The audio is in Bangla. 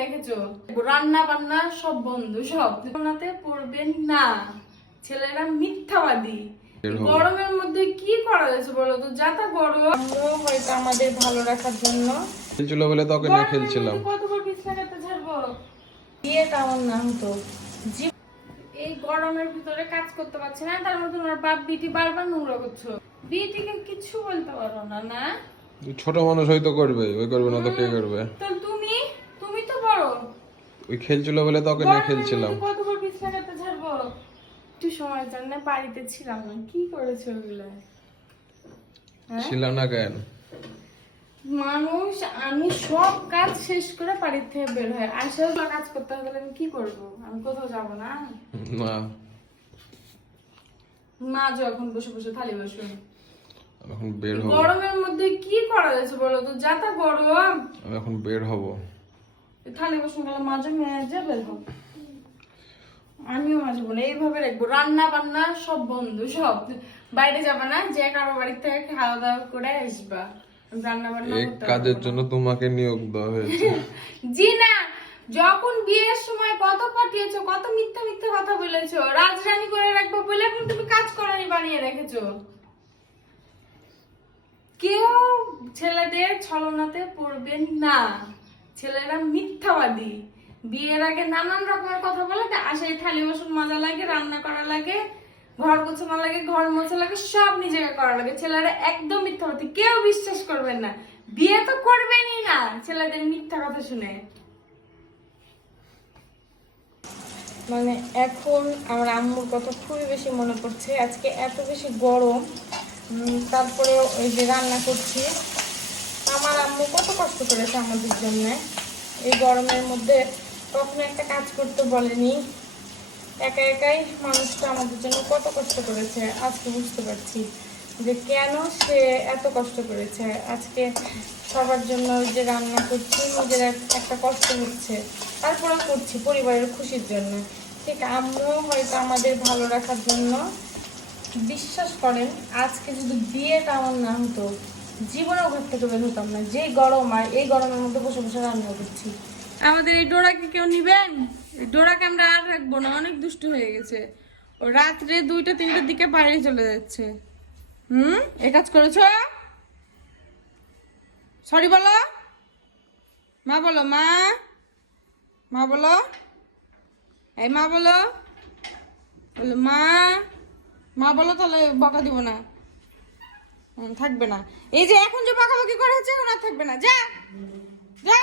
রেখেছো। রান্না বান্না সব বন্ধ, সব ওনাতে পড়বেন না। ছেলেরা মিথ্যাবাদী। গরমের মধ্যে কি করা যাচ্ছে বলো তো? যাতা গরম, হয়তো আমাদের ভালো রাখার জন্য খেলছিল বলে তোকে নিয়ে খেলছিলাম। কতবার পিছলা কাটতে ছাড়বো? বিয়ে কেমন না হতো, এই গরমের ভিতরে কাজ করতে পারছি না, তার মধ্যে তোমার বাপ বিটি বারবার নোংরা করছো। বিটিকে কিছু বলতে পারো না? না ছোট মানুষ হয়তো করবে, ওই করবে না তো কে করবে? তো তুমি তুমি তো বড়। ওই খেলছিল বলে তোকে নিয়ে খেলছিলাম। কতবার পিছলা কাটতে ছাড়বো? একটু সময়ের জন্য বাড়িতে ছিলাম না, কি করেছো ওগুলো? ছিলাম না কেন? মানুষ, আমি সব কাজ শেষ করে বাড়ি থেকে বের হয়, আসলে কাজ করতে হবে, আমি কি করব? আমি কোথাও যাব না। না, মা যখন বসে বসে থালি বসুন। এখন বের হব। গরমের মধ্যে কি করা যাচ্ছে বলো তো? যাতা গরম। আমি এখন বের হব। থালি বসুন গেলে মাঝে মেজে বের হব। আমিও মাঝে বলে এইভাবে রাখবো, রান্না বান্না সব বন্ধ, সব। বাইরে যাবা না, যে কারো বাড়ি থেকে খাওয়া দাওয়া করে আসবা। রান্না বান্না এই কাজের জন্য তোমাকে নিয়োগ দেওয়া হয়েছে। জি না, যখন বিয়ের সময় কত পাঠিয়েছো, কত মিথ্যা মিথ্যা কথা বলেছো, রাজরানী করে রাখবো বলে এখন তুমি কাজ করানি বানিয়ে রেখেছো। কেউ ছেলেদের ছলনাতে পড়বেন না। ছেলেরা মিথ্যাবাদী। বিয়ের আগে নানান রকমের কথা বলে, আসে থালি বাসন মাজা লাগে, রান্না করা লাগে, ঘর গোছানো লাগে, ঘর মোছা লাগে, সব নিজেকে করা লাগে। ছেলেরা একদম মিথ্যাবাদী, কেউ বিশ্বাস করবেন না। বিয়ে তো করবেনই না ছেলেদের মিথ্যা কথা শুনে। মানে এখন আমার আম্মুর কথা খুবই বেশি মনে পড়ছে। আজকে এত বেশি গরম, তারপরে ওই যে রান্না করছি, আমার আম্মু কত কষ্ট করেছে আমাদের জন্য। এই গরমের মধ্যে কখনো একটা কাজ করতে বলেনি, একা একাই মানুষটা আমাদের জন্য কত কষ্ট করেছে। আজকে বুঝতে পারছি যে কেন সে এত কষ্ট করেছে। আজকে সবার জন্য যে রান্না করছি, নিজের একটা কষ্ট হচ্ছে, তারপরে করছি পরিবারের খুশির জন্য। ঠিক আম্মু হয়তো আমাদের ভালো রাখার জন্য। বিশ্বাস করেন, আজকে যদি বিয়েটা আমার না হতো, জীবনেও ঘর থেকে বের হতাম না। যে গরম, আর এই গরমের মধ্যে বসে বসে রান্না করছি। আমাদের এই ডোরাকে কেউ নিবেন? এই ডোরাকে আমরা আর রাখবো না, অনেক দুষ্টু হয়ে গেছে। ও রাত্রে 2টা-3টার দিকে বাইরে চলে যাচ্ছে। এই কাজ করেছো? সরি বলো, মা বলো, মা মা বলো, এই মা বলো, বলো মা মা বলো, তাহলে বকা দিব না, থাকবে না। এই যে এখন যে বকাবকি করা হচ্ছে, এখন আর থাকবে না। যা যা।